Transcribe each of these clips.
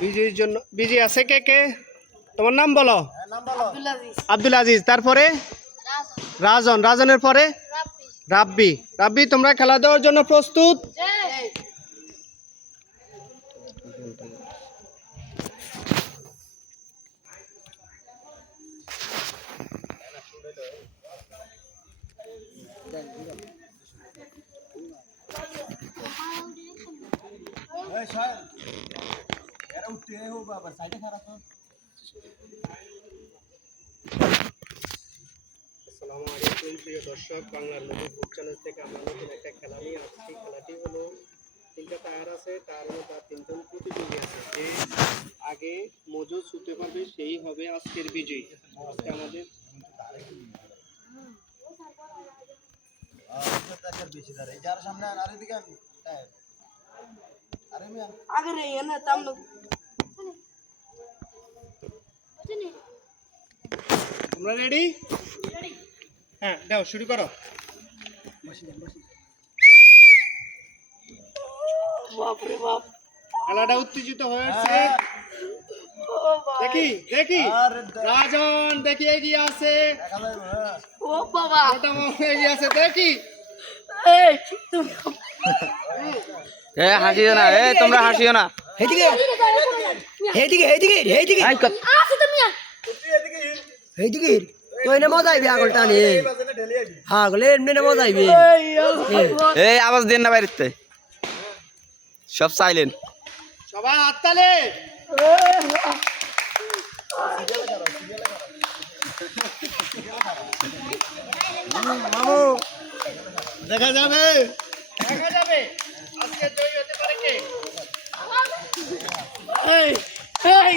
বিজির জন্য বিজি আছে কে কে? তোমার নাম বলো। আব্দুল আজিজ। তারপরে? রাজন। রাজনের পরে? রাব্বি। রাব্বি। তোমরা খেলা দেওয়ার জন্য প্রস্তুত? এরা উঠতে হো বাবা সাইডে খারাপ তো আসসালামু আলাইকুম প্রিয় দর্শক বাংলার নদী বুক চ্যানেল থেকে আমরা নতুন একটা খেলা নিয়ে আসছি। খেলাটি হলো তিনটা টায়ার আছে তার মধ্যে আর তিনজন প্রতিযোগী আছে। যে আগে মজুদ ছুটতে পারবে সেই হবে আজকের বিজয়ী। আজকে আমাদের আর বেশি ধরে। যার সামনে আর আন। হ্যাঁ। আরে মিয়া আগে রে তাম তোমরা রেডি হ্যাঁ দাও শুরু করো। খেলাটা উত্তেজিত হয়েছে ও বাবা দেখি দেখি। রাজন দেখি এগিয়ে আছে হ্যাঁ। ও বাবা। এগিয়ে আছে দেখি। এ হাসিও না। এ তোমরা হাসিও না। এইদিকে এইদিকে এইদিকে এইদিকে তো এনে মজা আইবে আগল টানি এই। হ্যাঁ গলে এমনি না মজা আইবে। এই আওয়াজ দিন না বাইরেতে। সব সাইলেন্ট সবাই হাততালে মামু। দেখা যাবে। দেখা যাবে। আজকে জয়ী হতে পারে কে এই এই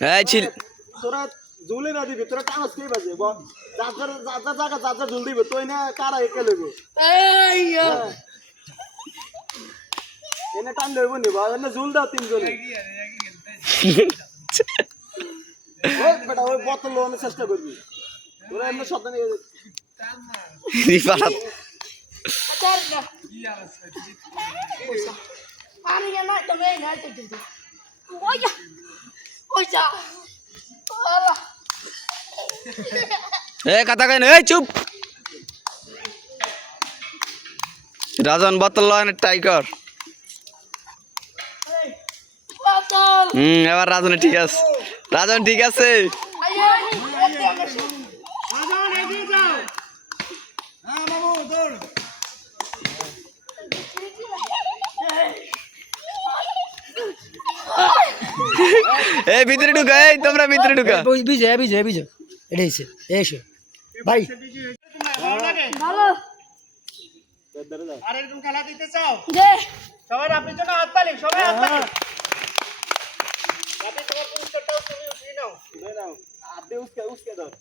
এই ছিল তোরা ঝুলে না দিবি তোরা কাগজ কে বাজে? যার যার জায়গা যার যার ঝুল দিবে তুই না কারা একে লইব এই এনে টান লইব নি বা এনে ঝুল দাও তিনজনে। ওই বেটা ওই বোতল লোনের চেষ্টা করবি। তোরা এমনি রিফাত পানি না তুমি না তো এ কথা কই না এই চুপ। রাজন বোতল টাইগার এই হুম এবার রাজন ঠিক আছে। রাজন ঠিক আছে? রাজন এগিয়ে যাও। হ্যাঁ দৌড়। এই ভিতরে ঢুকা এই তোমরা ভিতরে ঢুকা। বিজে বিজে বিজে। এটা হইছে এসো। ভাই। বিজয়ী ভালো। আর এরকম খেলা দিতে চাও? দে। আপনার জন্য হাততালি সবাই হাততালি রাতে তোমার পুরস্কারটাও তুমি উঠিয়ে নাও। নাও আদে উসকে উসকে ধর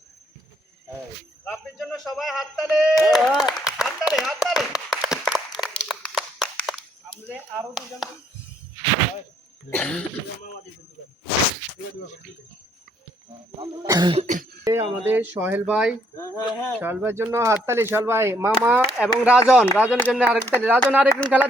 রাতের জন্য সবাই হাততালি হাততালি হাততালি আমরা আরও দুজন। আমাদের সহেল ভাই। সোহেল ভাইয়ের জন্য হাততালি, সোহেল ভাই, মামা এবং রাজন। রাজনের জন্য আরেক তালি। রাজন আরেকজন খেলা